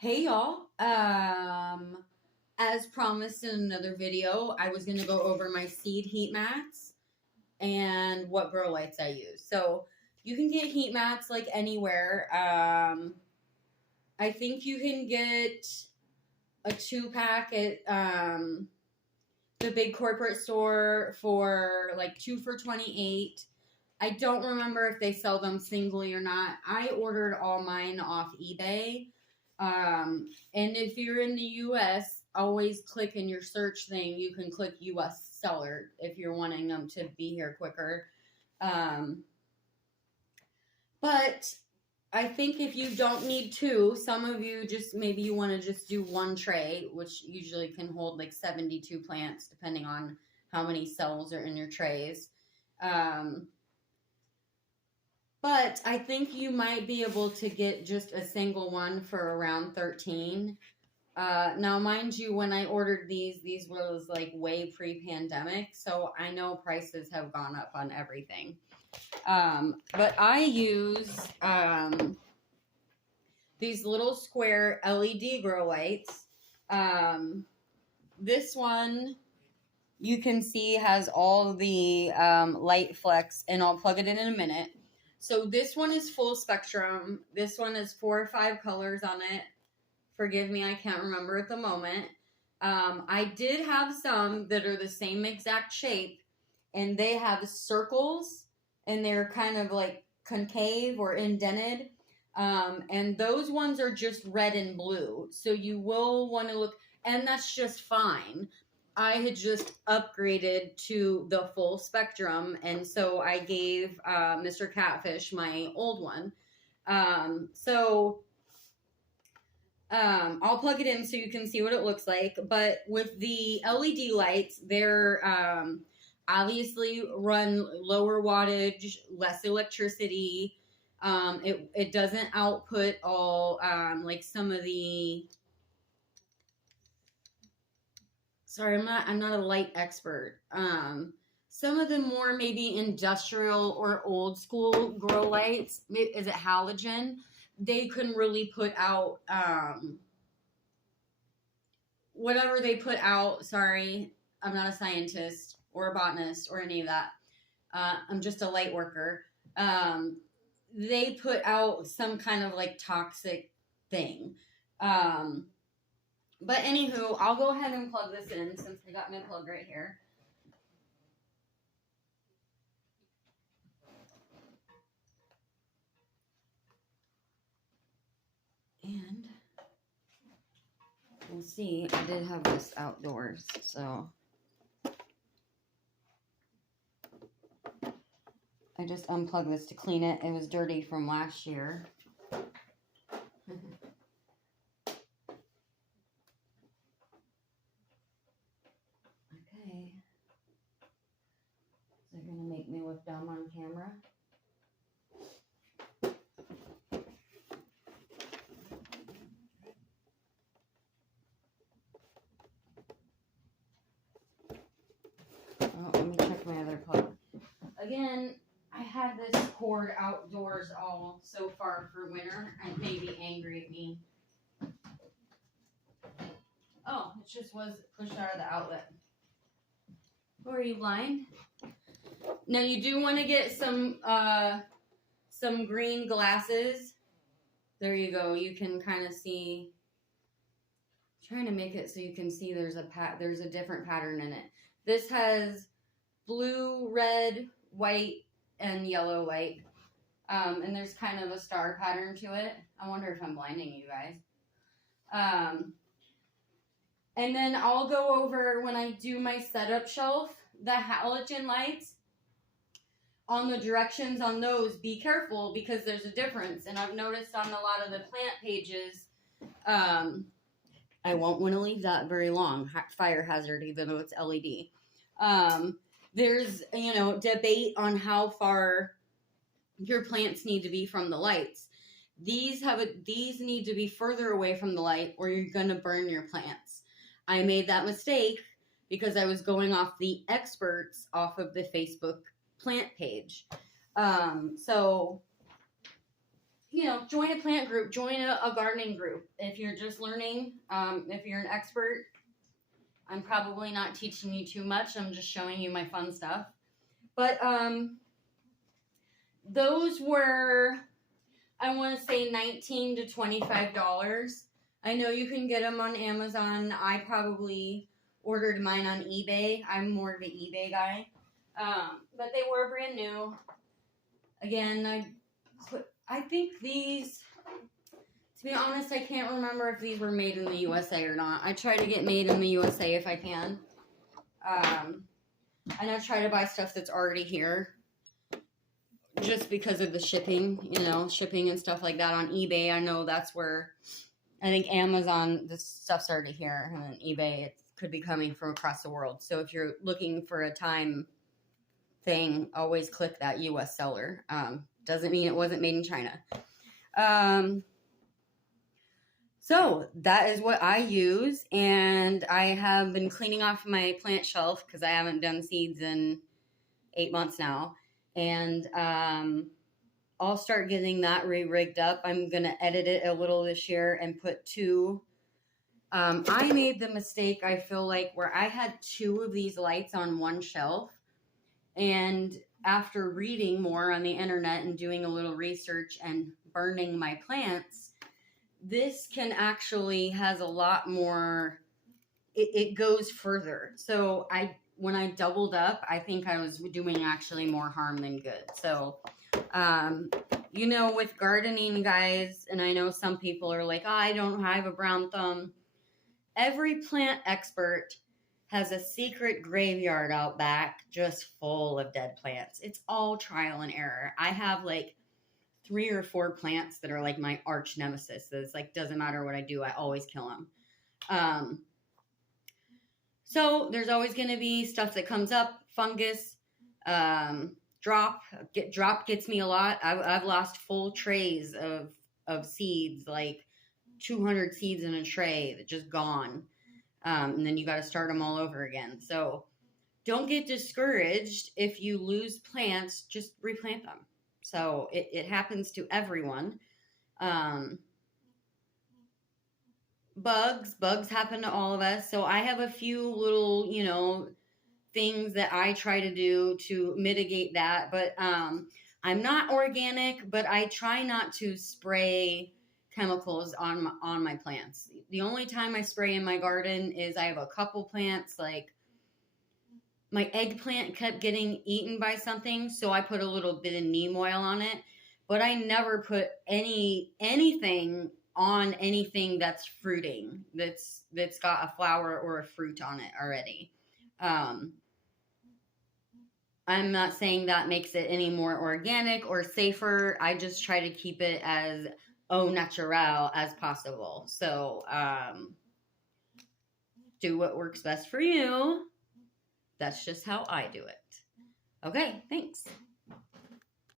Hey y'all. As promised in another video, I was gonna go over my seed heat mats and what grow lights I use. So you can get heat mats like anywhere. I think you can get a 2-pack at the big corporate store for like 2 for 28. I don't remember if they sell them singly or not. I ordered all mine off eBay. And if you're in the US, always click in your search thing. You can click US seller if you're wanting them to be here quicker. But I think if you don't need two, some of you just maybe you want to just do one tray, which usually can hold like 72 plants, depending on how many cells are in your trays. But I think you might be able to get just a single one for around 13. Now, mind you, when I ordered these was like way pre-pandemic, so I know prices have gone up on everything. But I use these little square LED grow lights. This one you can see has all the light flex, and I'll plug it in a minute. So this one is full spectrum. This one is 4 or 5 colors on it. Forgive me, I can't remember at the moment. I did have some that are the same exact shape, and they have circles, and they're kind of like concave or indented. And those ones are just red and blue. So you will want to look, and that's just fine. I had just upgraded to the full spectrum, and so I gave Mr. Catfish my old one. I'll plug it in so you can see what it looks like. But with the LED lights, they're obviously run lower wattage, less electricity. It doesn't output all like some of the. Sorry, I'm not a light expert. Some of the more maybe industrial or old school grow lights, is it halogen? They can really put out whatever they put out. Sorry, I'm not a scientist or a botanist or any of that. I'm just a light worker. They put out some kind of like toxic thing. But anywho, I'll go ahead and plug this in since I got my plug right here. And we'll see, I did have this outdoors, so I just unplugged this to clean it. It was dirty from last year. Okay. They're gonna make me look dumb on camera. Oh, let me check my other plug. Again, I had this cord outdoors all so far for winter. It may be angry at me. Oh, it just was pushed out of the outlet. Oh, are you blind? Now you do want to get some green glasses. There you go. You can kind of see. I'm trying to make it so you can see there's a different pattern in it. This has blue, red, white, and yellow light. And there's kind of a star pattern to it. I wonder if I'm blinding you guys. And then I'll go over, when I do my setup shelf, the halogen lights, on the directions on those, be careful because there's a difference. And I've noticed on a lot of the plant pages, I won't want to leave that very long, fire hazard, even though it's LED. There's, debate on how far your plants need to be from the lights. These need to be further away from the light or you're going to burn your plants. I made that mistake because I was going off the experts off of the Facebook plant page. So you know, join a plant group, join a gardening group. If you're just learning, if you're an expert, I'm probably not teaching you too much. I'm just showing you my fun stuff. But those were, I want to say, $19 to $25. I know you can get them on Amazon. I probably ordered mine on eBay. I'm more of an eBay guy. But they were brand new. Again, I think these, to be honest, I can't remember if these were made in the USA or not. I try to get made in the USA if I can. And I try to buy stuff that's already here. Just because of the shipping, you know, shipping and stuff like that on eBay. I know that's where, I think Amazon, this stuff's already here. And then eBay, it could be coming from across the world. So if you're looking for a time thing, always click that US seller. Doesn't mean it wasn't made in China. So that is what I use. And I have been cleaning off my plant shelf because I haven't done seeds in 8 months now. And I'll start getting that re-rigged up. I'm going to edit it a little this year and put 2. I made the mistake, I feel like, where I had 2 of these lights on one shelf. And after reading more on the internet and doing a little research and burning my plants, this can actually has a lot more, it goes further. So when I doubled up, I think I was doing actually more harm than good. So, you know, with gardening, guys, and I know some people are like, oh, I have a brown thumb. Every plant expert has a secret graveyard out back just full of dead plants. It's all trial and error. I have like 3 or 4 plants that are like my arch nemesis. It's like, doesn't matter what I do, I always kill them. So there's always going to be stuff that comes up, fungus, drop gets me a lot. I've lost full trays of seeds, like 200 seeds in a tray that just gone. And then you got to start them all over again. So don't get discouraged if you lose plants, just replant them. So it happens to everyone. Bugs happen to all of us. So I have a few little, you know, things that I try to do to mitigate that. But I'm not organic, but I try not to spray chemicals on my plants. The only time I spray in my garden is I have a couple plants, like my eggplant kept getting eaten by something, so I put a little bit of neem oil on it. But I never put anything on anything that's fruiting, that's got a flower or a fruit on it already. I'm not saying that makes it any more organic or safer. I just try to keep it as au naturel as possible. So do what works best for you. That's just how I do it. Okay, thanks.